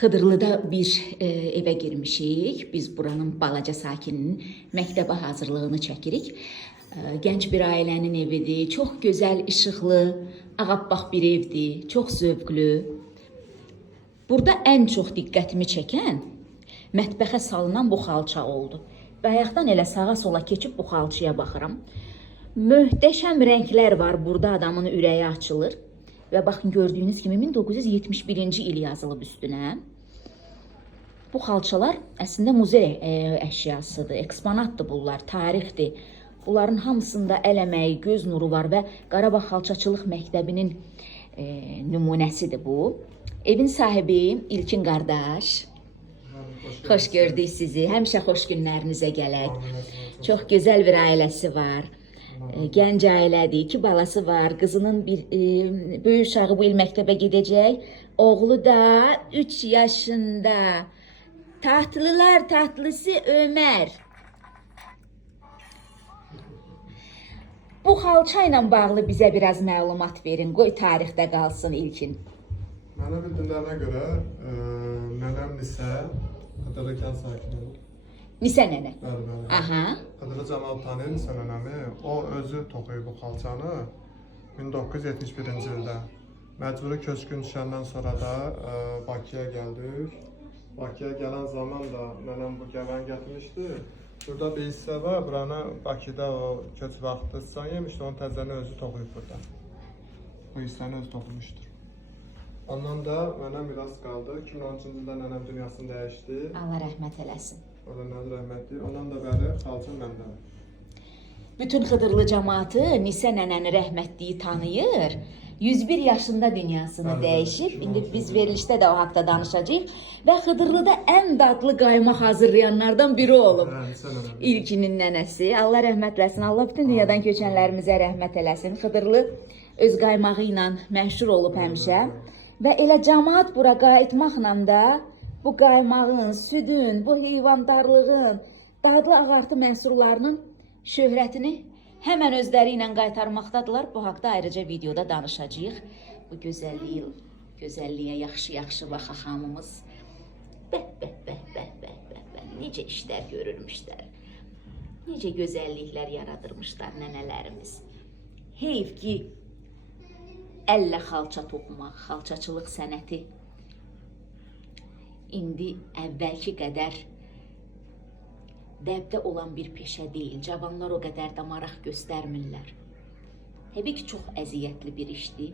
Xıdırlıda bir evə girmişik. Biz buranın balaca sakininin məktəbə hazırlığını çəkirik. Gənc bir ailənin evidir. Çox gözəl, işıqlı, ağappaq bir evdir. Çox zövqlü. Burada ən çox diqqətimi çəkən mətbəxə salınan bu xalça oldu. Bayaqdan elə sağa sola keçib bu xalçaya baxıram. Möhtəşəm rənglər var. Burada adamın ürəyi açılır. Və baxın, gördüyünüz kimi 1971-ci il yazılıb üstünə. Bu xalçalar əslində muzey əşyasıdır, eksponatdır bunlar, tarixdir. Bunların hamısında əl əməyi, göz nuru var və Qarabağ Xalçaçılıq Məktəbinin nümunəsidir bu. Evin sahibi İlkin qardaş. Xoş gördük sizi. Həmişə xoş günlərinizə gələk. Çox gözəl bir ailəsi var. Gənc ailədir, 2 balası var. Qızının böyük uşağı bu il məktəbə gedəcək. Oğlu da 3 yaşında. Tahtlılar tahtlısı Ömər. Bu xalça ilə bağlı bizə biraz məlumat verin. Qoy tarixdə qalsın İlkin. Mənə bildiklərinə görə nənəm Nisə, Xıdırlı kənd sakini. Nisə nənə? Bəli, bəli. Aha. Xıdırlı cəmaat tanıyır Nisə nənəmi. O özü toxuyub bu xalçanı 1971-ci ildə. Məcburi köçkün düşəndən sonra da Bakıya gəldik. Bakıya gələn zaman da nənəm bu gəvən gətirmişdi. Burada bir hissə var, buranı Bakıda o köç vaxtı sıçan yemişdi, onun təzəni özü toxuyub burada. Bu hissəni özü toxumuşdur. Ondan da mənə miras qaldı. 2013-cü ildə nənəm dünyasını dəyişdi. Allah rəhmət eləsin. Oradan nədir rəhmətli. Ondan da bəri xalça məndədir. Bütün Xıdırlı cəmaatı Nisə nənəni rəhmətliyi tanıyır. 101 yaşında dünyasını dəyişib. İndi biz verilişdə də o haqda danışacağıq. Və Xıdırlıda ən dadlı qaymaq hazırlayanlardan biri olub. İlkinin nənəsi. Allah rəhmət eləsin. Allah bütün dünyadan köçənlərimizə rəhmət eləsin. Xıdırlı öz qaymağı ilə məşhur olub həmişə. Və elə cəmaat bura qayıtmaqla da bu qaymağın, südün, bu heyvandarlığın, dadlı ağartı məhsullarının şöhrətini həmən özləri ilə qaytarmaqdadırlar. Bu haqda ayrıca videoda danışacağıq. Bu gözəlliyə yaxşı baxaq hamımız. Necə işlər görürmüşlər. Necə gözəlliklər yaradırmışlar nənələrimiz. Heyf ki, əllə xalça toxumaq, xalçaçılıq sənəti indi əvvəlki qədər dəbdə olan bir peşə deyil. Cavanlar o qədər də maraq göstərmirlər. Təbii ki, çox əziyyətli bir işdir.